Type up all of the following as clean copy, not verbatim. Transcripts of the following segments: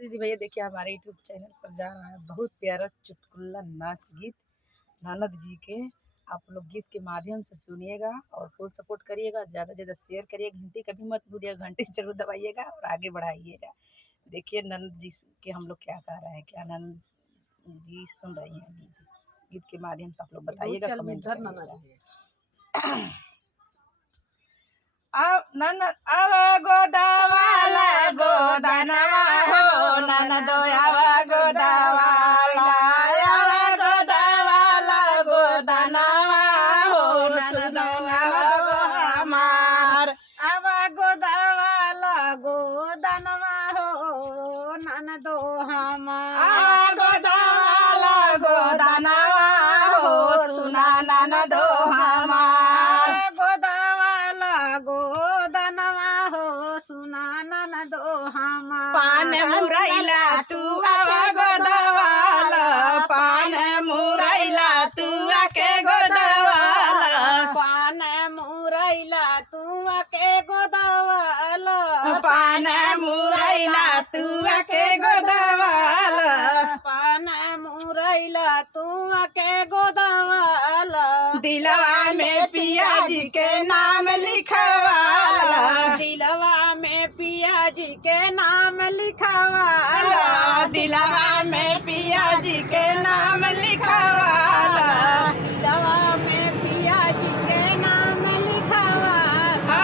दीदी भैया देखिए हमारे यूट्यूब चैनल पर जा रहा है बहुत प्यारा चुटकुला नाच गीत ननद जी के। आप लोग गीत के माध्यम से सुनिएगा और फुल सपोर्ट करिएगा, ज़्यादा से ज़्यादा शेयर करिए, घंटी कभी मत भूलिएगा, घंटी जरूर दबाइएगा और आगे बढ़ाइएगा। देखिए ननद जी के हम लोग क्या कह रहे हैं, क्या ननद जी सुन रही हैं गीत, गीत के माध्यम से आप लोग बताइएगा, कमेंट करिएगा। गोदावाला गोदनवा हो ननदो गोदावाला गोदावाला गोदनवा हो ननदो हमार गोदावाला गोदनवा हो ननदो हमार गोदावाला गोदनवा हो सुना ननदो हमार गोदनवा हो सुना ननदो हमार। पान मुरैला तू आवा गोदवाला, पान मुरैला तू आके गोदवाला, पान मुरैला तू आके गोदवाला, पान मुरैला तू आके गोदवाला, पान मुरैला तू आके गोदवाला। दिलवा में पिया जी के नाम लिखवाला, दिलवा में पिया जी के नाम लिखवाला, दिलवा में पिया जी के नाम लिखवाला, दिलवा में पिया जी के नाम लिखवाला।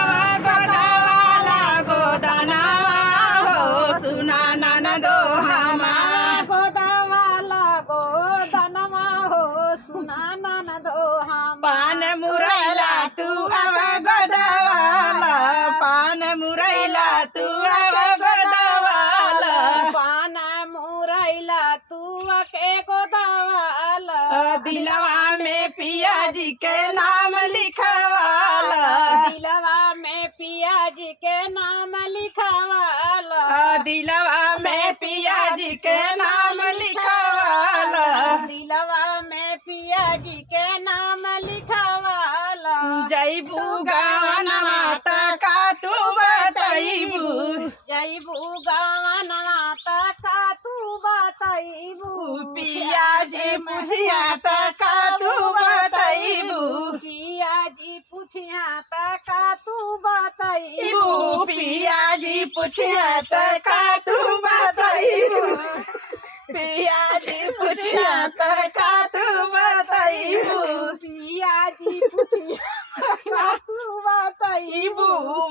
गोदावाला गोदनवा हो सुना ननदो हमार, गोदावाला गोदनवा हो सुना ननदो हमार। पान मुरैला तू आवा गोदवाला, पान मुरैला तू आवा गोदवाला, पान मुरैला तू आके गोदवाला। दिलवा में पिया जी के नाम लिखवाला, दिलवा में पिया जी के नाम लिखवाला, दिलवा में पिया जी के नाम लिखवाला, दिलवा में पिया जी के नाम लिखवाला। जैबू गावनवा का तू बताइबू, जैबू गावनवा का तू बताइबू, पिया जी पूछिया का तू बताइबू, पिया जी पूछिया का तू बताइबू, पिया जी पूछिया का तू बताइबू, पिया जी पूछिया का तू बताइबू, पिया जी पूछिया का तू बताइबू।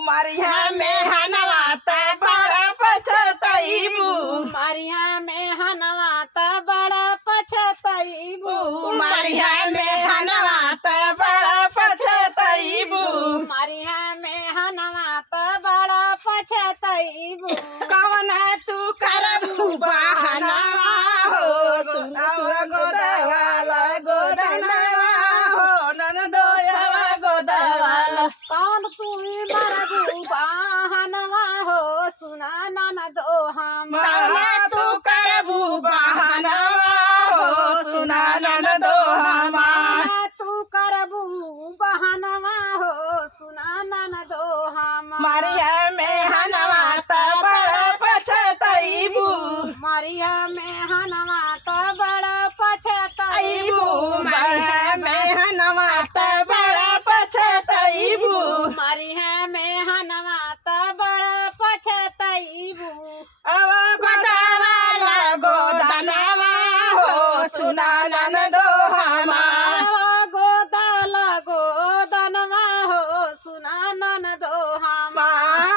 मारिया में हनवाता बड़ा पछताइबू, मारिया में हनवाता बड़ा पछताइबू, मारिया में हनवाता बड़ा पछताइबू, मारिया में हनवाता बड़ा पछताइबू। कवन तू करबू बहनवा हो सुना गोदवाला गोदनवा हो ननदोया गोदवाला। कौन तू मरबू बहनवा हो सुना ननदो हमार, कौन तू करबू बहनवा हो सुना ननदो हमार, तू करबू बहनवा हो सुना ननदो हमार। मारिया में हनवाता बड़ा पछताइबू, मारिया में हनवाता बड़ा पछताइबू, मारिया में हनवाता बड़ा पछताइबू, मारिया में हनवाता बड़ा पछताइबू। गोदावाला गोदनवा हो सुना ननदो हमार, गोदाला गोदनवा हो सुना ननदो हमार,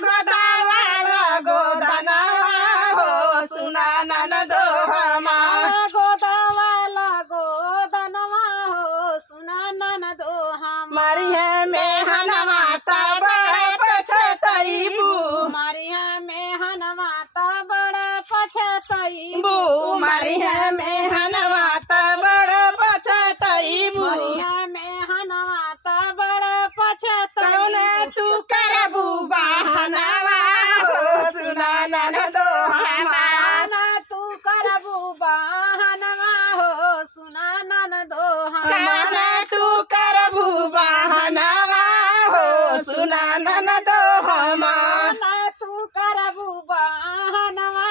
गोदावाला गोदनवा हो सुना ननदो हमार, गोदावाला गोदनवा हो सुना ननदो हमार। मारिया में हनवाता बड़ा पछताइबू, मारिया में हनवाता बड़ा पछताइबू, मारिया में हनवाता बड़ा पछताइबू, मारिया में हनवाता बड़ा पछताइबू। तू करबू बहनवा हो सुना ननदो हमार, तू करबू बहनवा हो सुना ननदो हमार, तू करबू बहनवा हो सुना ननदो हमार, तू करबू बहनवा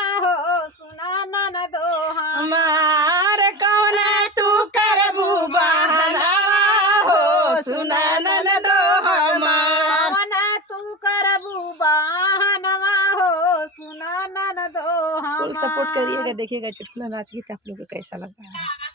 हमार कौना तू करबू बहनवा हो सुना ननदो हमार कौना तू करबू बहनवा हो सुना ननदो फुल हमार। सपोर्ट करिएगा, देखिएगा चुटकुला नाच गीत आप लोग को कैसा लग रहा है।